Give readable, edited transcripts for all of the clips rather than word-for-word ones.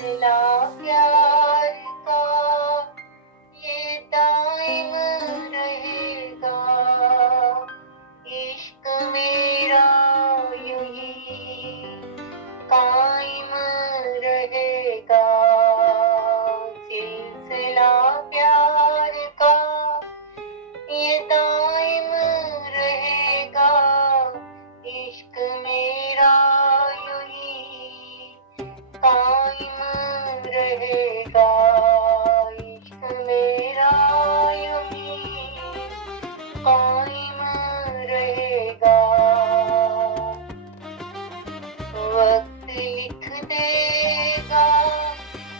सिलसिला प्यार का ये दाइम रहेगा। इश्क मेरा यही कायम रहेगा। सिलसिला प्यार का ये दाइम रहेगा। इश्क मेरा यूं कायम रहेगा। इश्क मेरा यूं कायम रहेगा। वक्त लिख देगा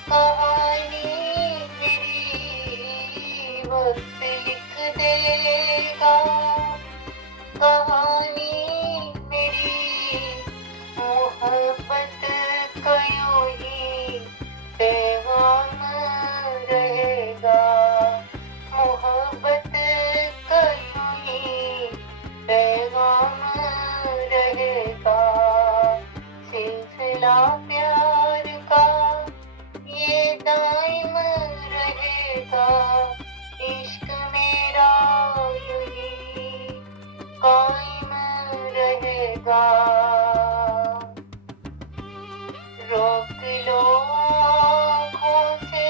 कहानी मेरी। वक्त लिख देगा कहानी मेरी। मोहब्बत का यूं ही पैगाम रहेगा। मोहब्बत का यूं ही पैगाम रहेगा। सिलसिला प्यार का ये दाइम रहेगा। इश्क मेरा यूं ही कायम रहेगा। रोक लो आँखों से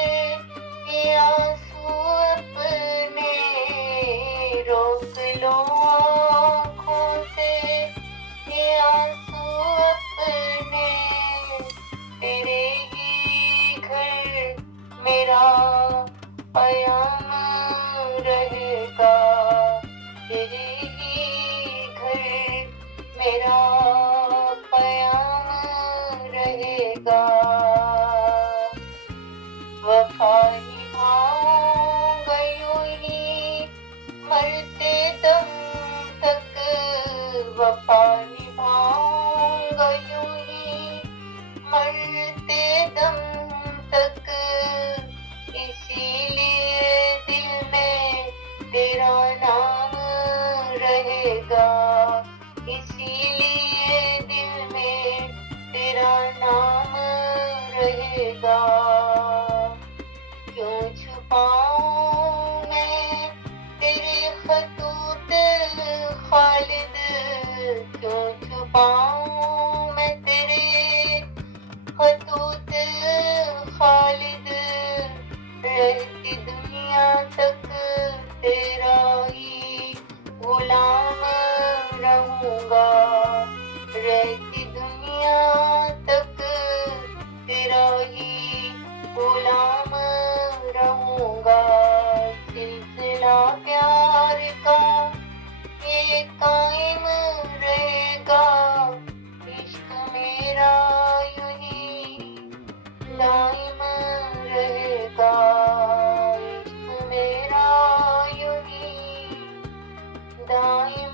ये आंसू अपने। रोक लो आँखों से ये आंसू अपने। तेरे ही घर मेरा पयाम रहेगा। तेरे ही घर मेरा पयाम रहेगा। वफा निभाऊंगा यूं ही मरते दम तक। वफा निभाऊंगा यूं ही मरते दम तक। इसीलिए दिल में तेरा नाम रहेगा। इसीलिए दिल में तेरा नाम रहेगा। क्यों छुपाऊं मैं तेरे खतूत खालिद। क्यों छुपाऊं मैं तेरे खतूत खालिद। रहती दुनिया तक तेरा ही गुलाम रहूंगा। रहती दुनिया तक तेरा ही गुलाम रहूंगा। सिलसिला प्यार का ये कायम रहेगा। इश्क मेरा यूं ही दाइम रहेगा। इश्क मेरा यूं ही दाइम